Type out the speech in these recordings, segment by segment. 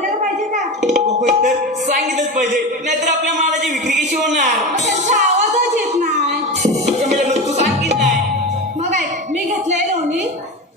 सांगायला पाहिजे का? होय तर सांगितलंच पाहिजे, नाहीतर आपल्या मालाची विक्री कशी होणार? त्यांचा आवाजच येत नाही. अगं मेले, मग तू सांगित नाही. मग ऐक, मी घेतलंय लोणी,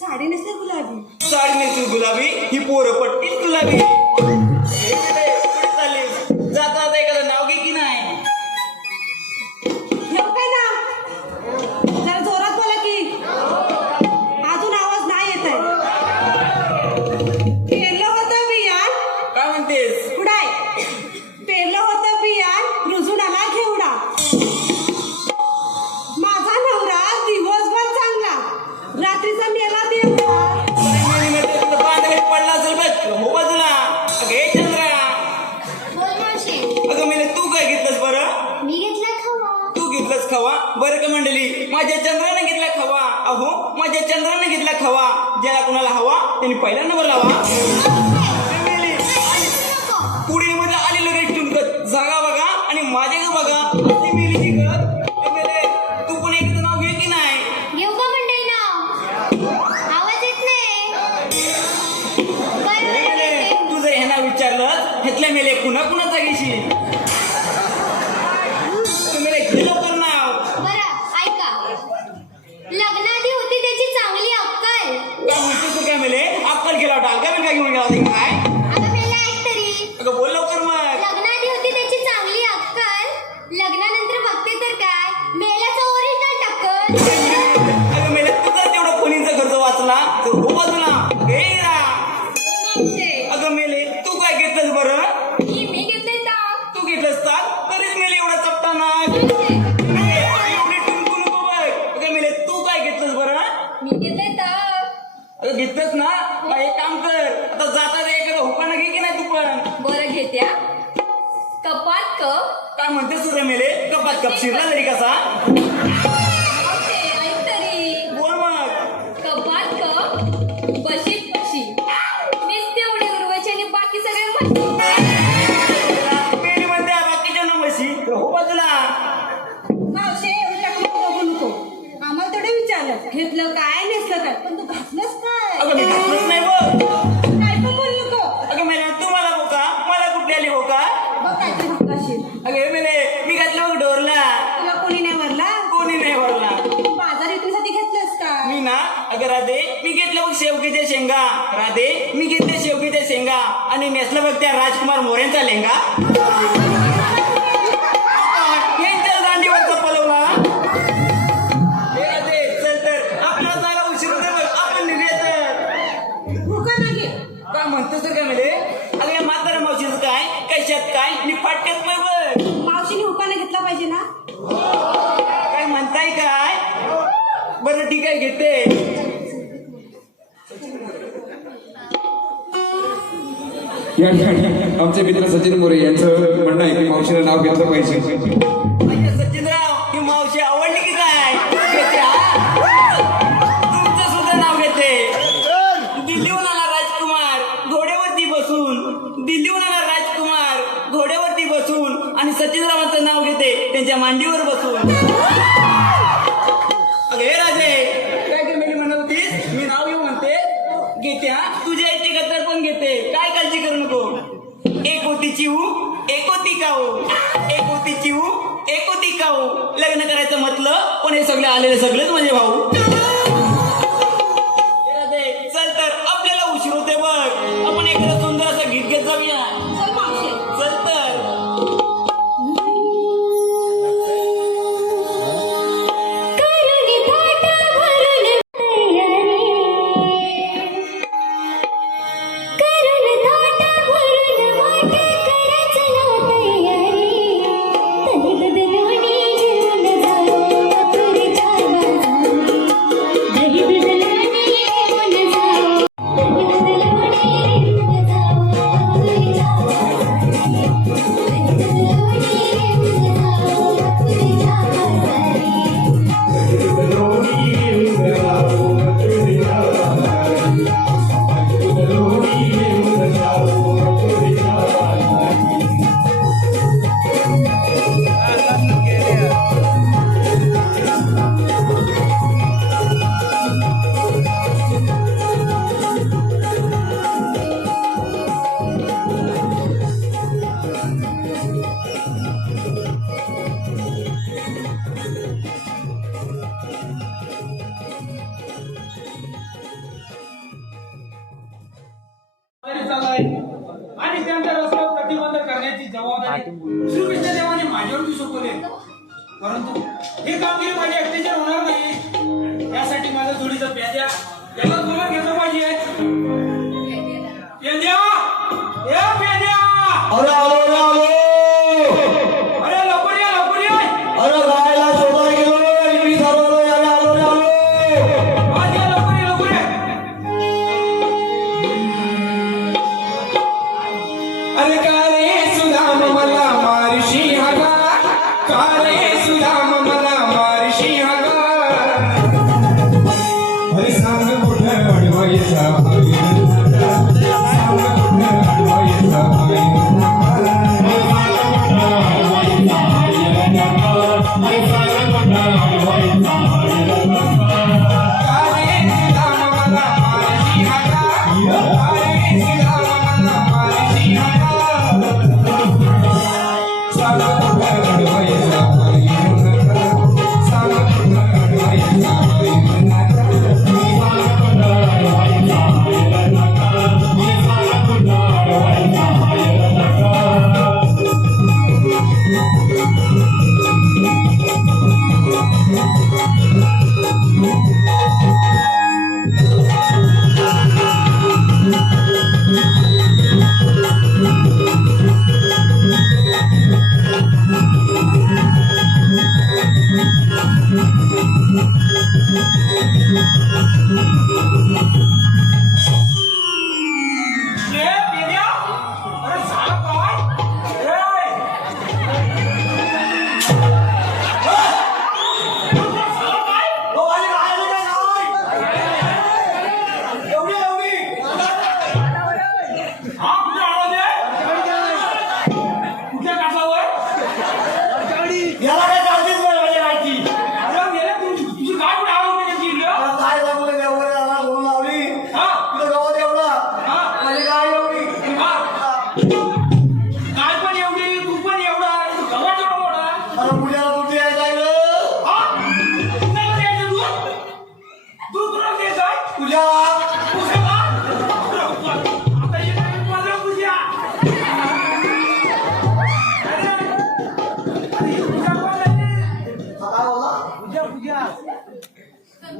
साडी नेसली गुलाबी. साडी नेसली गुलाबी, ही पोरं पट्टीच गुलाबी. कुठे चालली? जाता जाता एखादं नाव घे की नाही? ठेव काय ना, जरा जोरात बोला की, अजून आवाज नाही येत आहे. पेरलं होतं बियाण. काय म्हणतेस? कुडाय पेरलं होतं बियाण, रुजून आला घेवडा. माझा नवरा दिवसभर चांगला, रात्रीचा मेला देवडा. बांधकाई पडला असेल बघ, हो बाजूला. अगं हे चंद्रा, बोल मावशी. अगं मेले तू काय घेतलंस बरं? मी घेतला खवा. तू घेतलंस खवा? बरं का मंडळी, माझ्या चंद्राने घेतला खवा. अहो माझ्या चंद्राने घेतला खवा. ज्याला कुणाला हवा त्यांनी पहिला नंबर लावा. पुढे मध्ये आलेलं रेटून जागा बघा आणि माझ्या ग बघा. अशी मेली ती ग. तू पण एकदा नाव घे की नाही? घेऊ का मंडळी नाव? आवाज येत नाही. बरं घेते. तू जर ह्यांना विचारलं ह्यातल्या मेले कुणा कुणाचा घेशील? तू मेले गेलो तर नाव. बरं ऐका. लग्नाआधी होती त्याची चांगली अक्कल. काय म्हणतेस तू? काय मेले अक्कल गेला होता, अलगा बिलगा घेऊन गेला होता काय? आता मेला ऐक तरी. अगं बोल लवकर मग. लग्नाआधी होती त्याची चांगली अक्कल. लग्नानंतर बघते तर काय, मेल्याचं ओरिजिनल टक्कल. अगं मेले तू जर तेवढा फोनीचा खर्च वाचला तर हो बाजूला. हे रा. अगं मेले तू काय घेतलंस बरं? मी घेतलंय ताक. तू घेतलंस ताक, तरीच मेले एवढा चपटा नाही. एवढी टुनकू नको बघ. अगं मेले तू काय घेतलंस बरं? मी घेतलंय ताक. अगं घेतलंस ना, मग एक काम कर, आता जाता एखादा हुकाना घे की नाही तू पण? बरं घेत्या. कपात कप. काय म्हणतेस तुझ्या मेले? कपात कप शिरला तरी कसा? ऐक तरी. बोल मग. कपात कप. बशीत बशी. मीच तेवढी उरवायची आणि बाकी सगळे म्हशी. मेली म्हणते बाकीच्या नंबरशी हो बाजूला. मावशे उलट बघू नको, आम्हाला तेवढे विचारलं घेतलं काय नेसलं काय, पण तू घातलंस काय? अगं मी घातलंच नाही बघ. काय पण बोलू नको. अगं मेले तू मला बोका, मला कुठली आली बोका? बघ काहीतरी घातलाशील. अगं मेले मी घातलं बघ डोरला. तुला कोणी नाही वरला? कोणी नाही भरला. बाजार विक्रीसाठी घेतलंस का? मी ना, अगं राधे मी घेतलं बघ शेवकीच्या शेंगा. राधे मी घेतले शेवकीच्या शेंगा आणि नेसलं बघ त्या राजकुमार मोरेंचा लेंगा. यांच्या दांडीवरचा पलवला. हे राधे चल तर, आपल्याला जायला उशीर होते बघ, आपण निघूया तर. हुका ना घे. काय म्हणतोस तर काय म्हणे? अगं या म्हाताऱ्या मावशीचं काय, कशात काय, मी फाटक्यात नाही बघ. मावशीने हुकाना घेतला पाहिजे ना. काय म्हणताय काय? बरं ठीक आहे घेते. या ठिकाणी आमचे मित्र सचिन मोरे यांचं म्हणणं आहे की मावशीला नाव घेतलं पाहिजे. अच्छा सचिनराव, ही मावशी आवडली की काय? घेते हा? तुमचं सुद्धा नाव घेते. दिल्लीहून आला राजकुमार घोड्यावरती बसून. दिल्लीहून आला राजकुमार घोड्यावरती बसून आणि सचिनरावांचं नाव घेते त्यांच्या मांडीवर बसून. अगं हे राजे काय काय मेली म्हणत होतीस? मी नाव घेऊ म्हणते. घेते हा, तुझ्या इथे गद्दार पण घेते, काय काळजी करू नको. एक होती चिऊ, एक होती काऊ. एक होती चिऊ, एक होती काऊ. लग्न करायचं म्हटलं पण हे सगळे आलेले सगळेच म्हणजे भाऊ. हे राजे चल तर, आपल्याला उशीर होते बघ, आपण एखादं सुंदर असं गीत घेत जाऊया. चल मावशे. चल तर. आलाय आणि त्यांचा रस्ता प्रतिबंध करण्याची जबाबदारी श्रीकृष्ण देवाने माझ्यावरती सोपवली आहे. परंतु हे कामगिरी माझ्या एकट्याच्या होणार नाही. यासाठी माझ्या जोडीचा प्याद्या याला बोलत घेतलं पाहिजे. प्याद्या, ए प्याद्या, अरे आलो रे आलो. अरे लवकर या, लवकर या. अरे गायला शोधायला गेलो मी सर्व. अरे आलो रे आलो. आज या, लवकर या, लवकर या. अरे का रे सुदाम मला मारशी हागा, का रे सुदाम मला मारशी हागा. अरे सांग कुठं अडवायचा भाई, सांग कुठं अडवायचा भाई.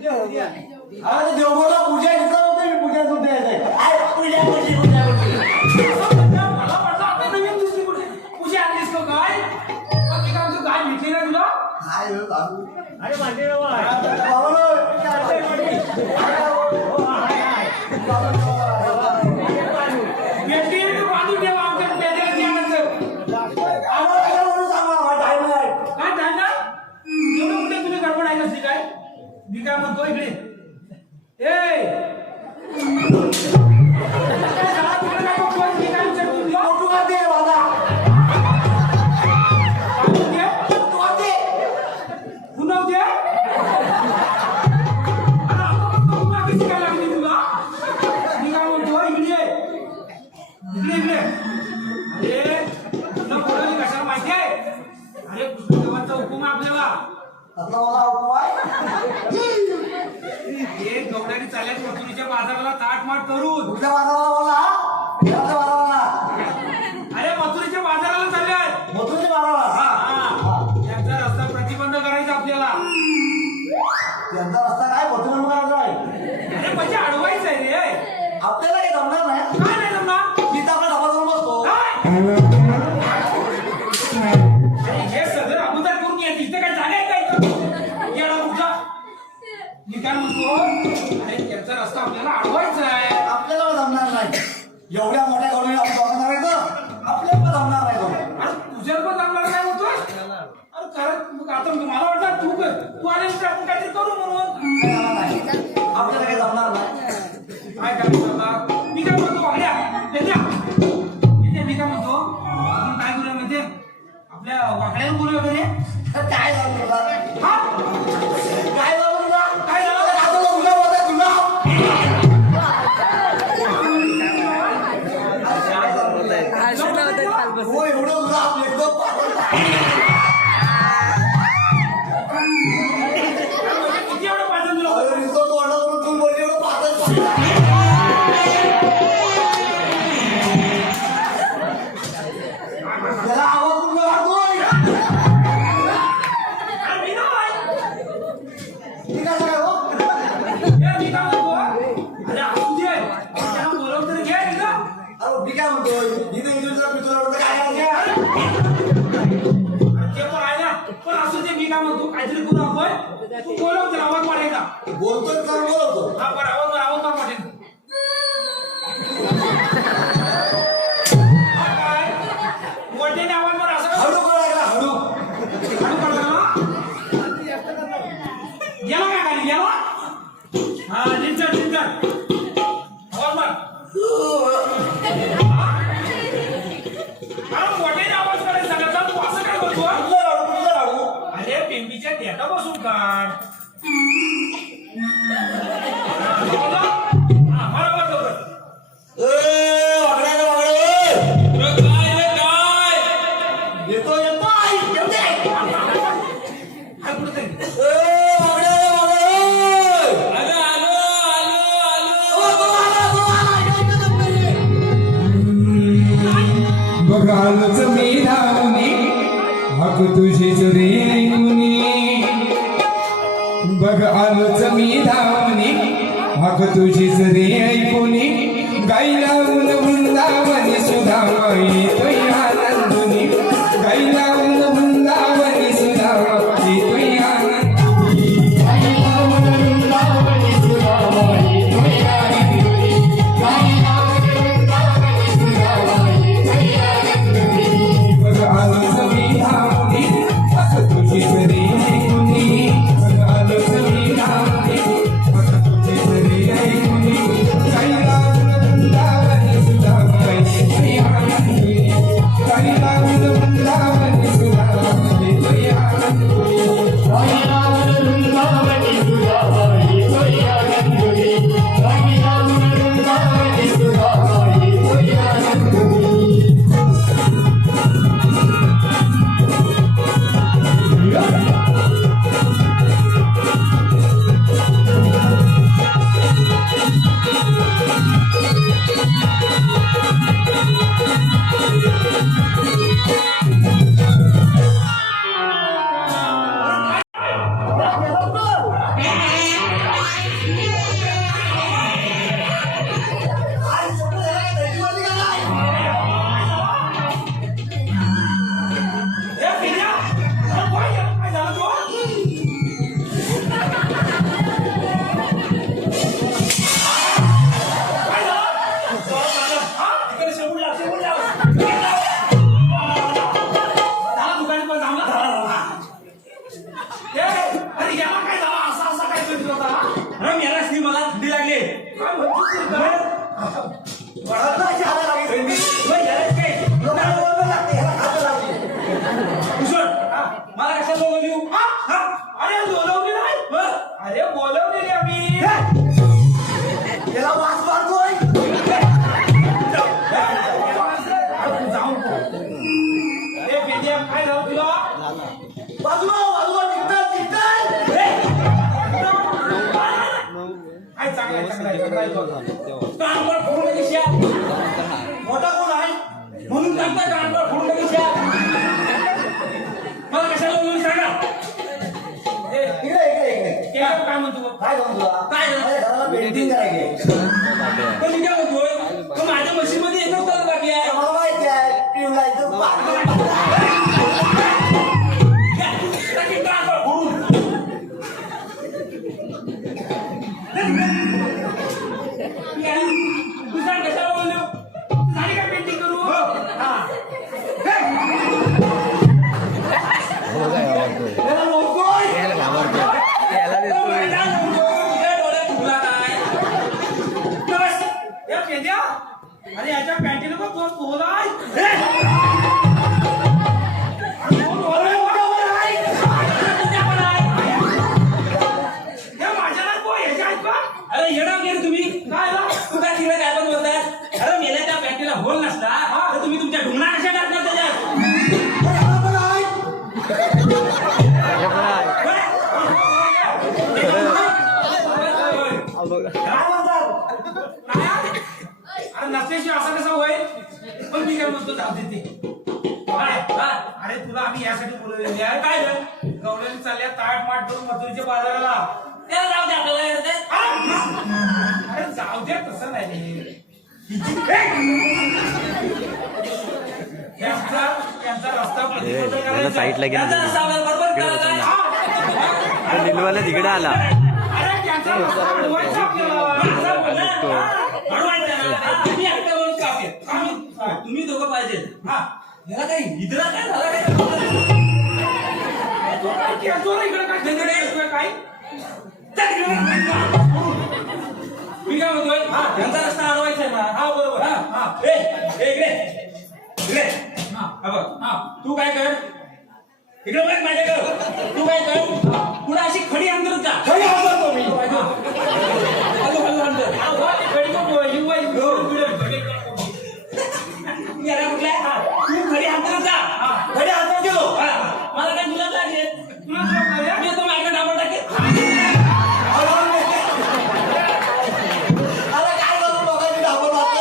अरे देवगडला पूजा घेतला होता मी. पूजा दूध द्यायचंय. पूजा पूजा पूजा मला वाटलं आता नवीन दुसरी कुठे पूजा आणलीस का काय? पण ती काय आमचं काय भेटली ना तुला? काय हो बाबू. अरे भांडे बाबा. भेटली तू बांधून ठेवा आमच्या पेद्याला द्यायचं. काय झालं? एवढं कुठे तुम्ही गडबड आहे नसली काय? मी काय म्हणतो इकडे ए हुकुम आपल्याला हे गवड्याने चालल्यात मथुरीच्या बाजाराला ताटमाट करून. कुठल्या बाजाराला बोला. कुठल्या बाजाराला. अरे मथुरीच्या बाजाराला चालल्यात. मथुरीच्या बाजाराला. त्यांचा रस्ता प्रतिबंध करायचा आपल्याला. त्यांचा रस्ता काय मथुरीला करायचा आहे. अरे म्हणजे अडवायचं आहे रे. आपल्याला काही जमणार नाही. काय नाही जमणार. मी तर आपला डबा करून बसतो. हे सगळं अगोदर करून येते इथे काय जागा आहे काय येडा कुठला. मी काय म्हणतो अरे त्यांचा रस्ता आपल्याला अडवायचा आहे. आपल्याला जमणार नाही. एवढ्या मोठ्या गावडीने आपण दोघं करायचं आपल्याला जमणार नाही. अरे तुझ्याला पण जमणार काय म्हणतोय. अरे खरं मग आता मला वाटतं तू आल्यानंतर आपण काहीतरी करू म्हणून. आपल्याला काही जमणार नाही. काय करायचं. मी काय म्हणतो वागड्या मी काय म्हणतो आपण काय करूया म्हणजे आपल्या वाकड्याला बोलूया वगैरे. काय झालं तुला. हा काय झालं तुला. काय झालं. तुला बोलताय तुला. हो एवढं तुला आपलं एकदम किती एवढं पाहिजे तुला. रिसोर्ट वाढला म्हणून तू बोलली एवढं पाहतच. अरे असू दे त्याला बोलवून तरी घे इथं. अरे मी काय म्हणतोय इथे इंग्लिशला पितूला काय अरे ते पण आहे ना पण असू दे मी काय म्हणतो काहीतरी करू आपण तू बोलव तर आवाज वाढायचा बोलतोय तर बोलवतो हा पण आवाज का वाढेल काय मोठ्याने आवाज वर असं हळू बोलायला हळू हळू पडला ना गेला काय खाली गेला हा निंचर आवाज मार अरे मोठ्याने आवाज करायचा सगळ्याचा तू असं काय बोलतो तुझं हळू अरे पेंबीच्या डेटा बसून काढ हा बरोबर बरोबर वागड्याला वागडे येतो येतो आई येते काय कुठं वागड्याला बघालच मी धावनी हाक तुझीच रे ऐकुनी बघ आलोच मी धावनी हाक तुझीच रे ऐकुनी गायला उन वृंदावनी सुधामा येतोय आनंदुनी गायला उन वृंदावनी सुधामा येतोय आनंदुनी गायला उन वृंदावनी सुधामा येतोय आनंदुनी गायला उन वृंदावनी सुधामा येतोय आनंदुनी बघ आलोच मी धावनी हाक तुझीच रे ऐकुनी बघ आलोच मी धावनी हाक तुझीच रे ऐकुनी गायला उन वृंदावनी सुधामा येतोय आनंदुनी गायला उन वृंदावनी सुधामा येतोय आनंदुनी गायला उन वृंदावनी सुधामा येतोय आनंदुनी गायला उन वृंदावनी सुधामा येतोय आनंदुनी ए पिल्या अरे काय झालं तू काय झालं हा इकडे शेवून लाव झाला दुकानी पण थांबला ए अरे याला काय झालं असा काय करत होता अरे मेला श्री मला थंडी लागली काय म्हणतोस तू काय? पडत नाही शहाणा लागेल होय, झालंच काय लोकांना बोलणं लागते ह्याला खातं लागते कुशल मला कशाला बोलवली देऊ हा? अरे बोलवली नाही अरे बोलवलेली आम्ही याला वास मारतोय जाऊन ए पेंड्या काय झालं तुला बाजूला निघतात काय चांगलं कानवर फोडून कशा मोठा कोण आहे म्हणून सांगता कानवर फोडून कशा मला कशाला बोलवली सांगा इकडे काय म्हणतो बघ? काय म्हणतो तुला काय झालं? माझ्या घराला पेंटिंग करायची पण मी काय म्हणतोय तो माझ्या मशीन मध्ये एकच तास बाकी आहे मला माहिती आहे पिवळायचं पाणी टाकी कानवर फोडून तू सांग कशाला बोललो झाली का पेंटिंग करू हा याला नकोय ए पेंड्या अरे याच्या पॅन्टीला बघ कोण बोलाय माझ्या नाही बोल ह्याच्या आहेत का अरे येणार गेले तुम्ही काय झालं? तू काय तिकडे काय पण बोलताय अरे मेल्या त्या पॅन्टीला होल नसता तर तुम्ही तुमच्या ढुंगणा कशा टाकणार त्याच्यात याला पण आहे काय म्हणतात अरे नसल्याशिवाय असं कसं होईल पण मी काय म्हणतो जाऊ दे ते अरे तुला आम्ही यासाठी बोलवलेली आहे काय गवळ्याने चालल्या ताट माट करून मथुरीच्या बाजाराला त्याला जाऊ दे आपल्याला येते. अरे जाऊ द्या तसं नाही यांचा रस्ता प्रतिबंध करायचा. साईडला त्याचा रस्ता आपल्याला बरोबर करायचा आहे. दिलवाला तिकडे आला. अरे त्यांचा रस्ता अडवायचा आपल्याला. अडवायचा ना. तुम्ही एकट्या बोलून का आपले? तुम्ही दोघं पाहिजे. याला काही निद्रा काय झाला काय? तो काय केलतो रे इकडे काय झंझट आहे? काय मी काय म्हणतोय त्यांचा रस्ता अडवायचा आहे ना. हा बरोबर इकडे तू काय कर इकडे बघ माझ्याकडे. तू काय कर पुढे अशी खडी अंतरच जा. खरी आवडतो मी हॅलो अंतर याला कुठला तू खडी अंतरच जा. खरी अंतर गेलो मला काय तुला लागेल मी तो माझ्याकडे डाबर टाकेल. अरे काय करू लोकांनी डाबर मारलं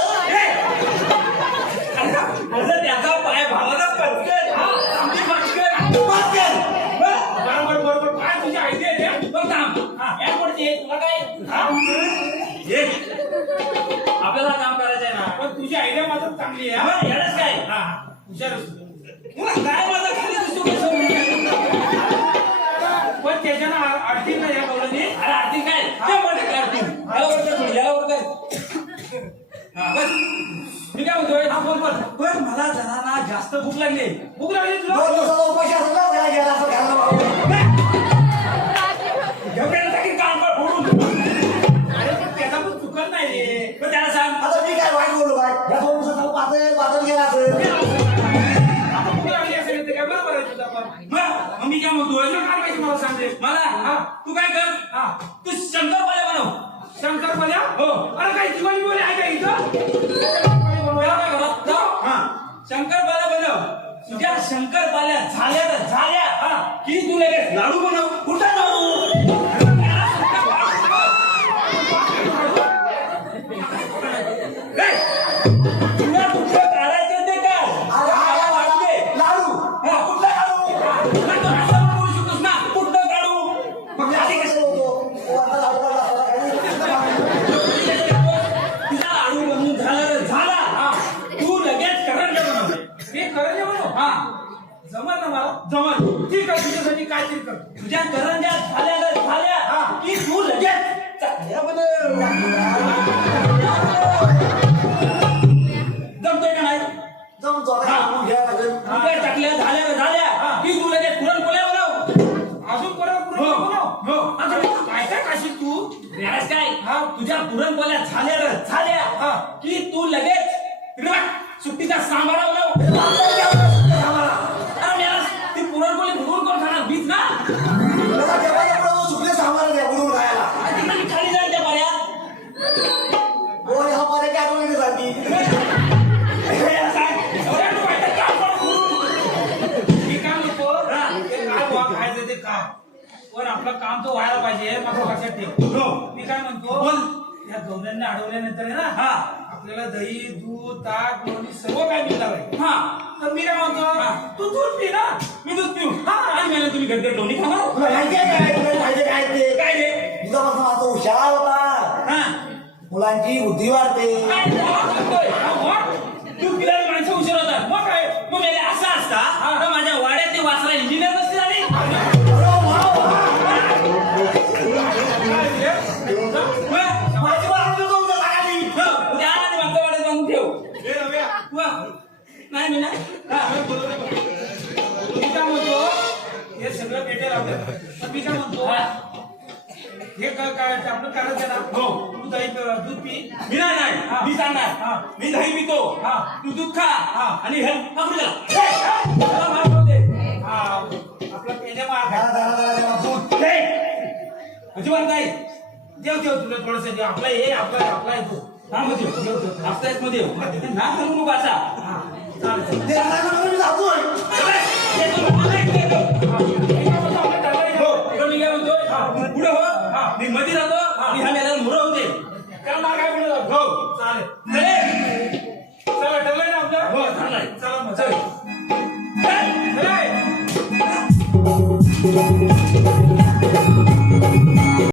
असं त्याचा पाय भावाला पटकन आमची पटकन बरोबर काय तुझी आयडिया आहे रे? बघ थांब एअरपोर्टची तुला काय आपल्याला काम करायचं आहे ना. पण तुझी आयडिया मात्र चांगली आहे हा, यालाच काय हुशार तुला काय माझा खाली दिसतो कसं? पण त्याच्यानं अडतील नाही या बोलणी. अरे आरती काय ते मध्ये काय आरती याला वर कर थोडी, याला वर कर. हा बस मी काय म्हणतोय पण मला जरा ना जास्त भूक लागली. भूक लागली तुला? 2 दिवसाचा उपाशी असेल ना त्याला गेला असं घ्यायला बाबा. घेऊन काम कर फोडून. अरे पण त्याचा पण चुकत नाही रे. पण त्याला सांग आता मी काय वाईट बोलू काय या 2 दिवसाचा पातळ गेला असेल आता भूक लागली असेल ते काय बरोबर आहे तुझा पण. मग मी काय म्हणतोय तुला काय माहिती मला सांगते मला तू काय कर तू शंकरपाळ्या बनव. शंकरपाळ्या? हो. अरे काय दिवाळी बोली आहे का इथं? शंकरपाळी बनवूया. काय घरात जाऊ शंकरपाळ्या बनव. तुझ्या शंकरपाळ्या झाल्या की तू लगेच लाडू बनव. कुठं लाडू तुला कुठलं करायचं ते काय अरे हा वाटते लाडू कुठला लाडू बोलू शकतोस ना कुठलं काढू. मग मी आधी कसं होतो तो आता लाडू काढला असता तुझा लाडू बनवून झाला तू लगेच करंजा बनव. हे करंजा बनव. जमल ना मला? जमल. ठीक आहे तुझ्यासाठी काय तरी कर. तुझ्या करंजा झाल्या की तू लगेच चांगल्या बनव. जमतोय का नाही? जमतो आता काढून घ्यायला लागेल तुझ्या टाकल्या झाल्या की तू लगेच पुरणपोळ्या बनव. अजून परत हो, बनव. हो. अजून काय काय खाशील तू? यास काय तुझ्या पुरणपोळ्या झाल्या की तू लगेच इकडे बघ, सुट्टीचा सांबारा बनव. अरे यार, ती पुरणपोळी भरून कोण खाणार? बीच ना मला देवाच्या पुढं सुटले सामान द्या उडून खायला तिकडे मी खाली जाईल त्या पर्यात. होय हा पर्याय काय आठवण जाती मी काय म्हणतो ते काय बुवा खायचं ते काय पण आपलं काम तो व्हायला पाहिजे माझं लक्षात ठेव. मी काय म्हणतो या गवऱ्यांना अडवल्यानंतर आहे ना आपल्याला दही दूध ताक लोणी सर्व काय मिळणार आहे. तर मी काय म्हणतो तू दूध पी ना. मी दूध पिऊ. आणि मला तुम्ही घरगट लोणी खाणार. तुला माहिती आहे काय तुला माहिती आहे काय ते काय रे तुझा पासून आता हुशार होता मुलांची बुद्धी वाढते काय म्हणतोय? तू पिलारी माणसं उशीर होतात. मग काय मग मेले असं असता तर माझ्या वाड्यात ते वाचला इंजिनियर नसते झाले. माझी वाढ देतो उद्या सकाळी उद्या आला ते मागच्या वाड्यात बांधून ठेव. नाही मी ना मी काय म्हणतो हे सगळं भेटेल आपल्याला. तर मी काय म्हणतो हे काय आपलं करायचं ना. तू दही दूध पी. मी नाही मी सांगणार. मी दही पितो तू दूध खा आणि हे पकडू आपला पेल्या मार्ग दूध अजिबात नाही. देव तुला थोडस देव. आपला हे आपला आहे तो. हा मध्ये आपल्याच मध्ये ना करू नको असा. चालेल. ते सांगायला मी जातोय पुढे हो मी मध्ये राहतो मी ह्या मेल्याला मुरं होते. काय मार्ग आहे पुढे? हो चालेल. चला ठरलंय ना आपलं? हो चाललाय. चला मग चल. चल. चला.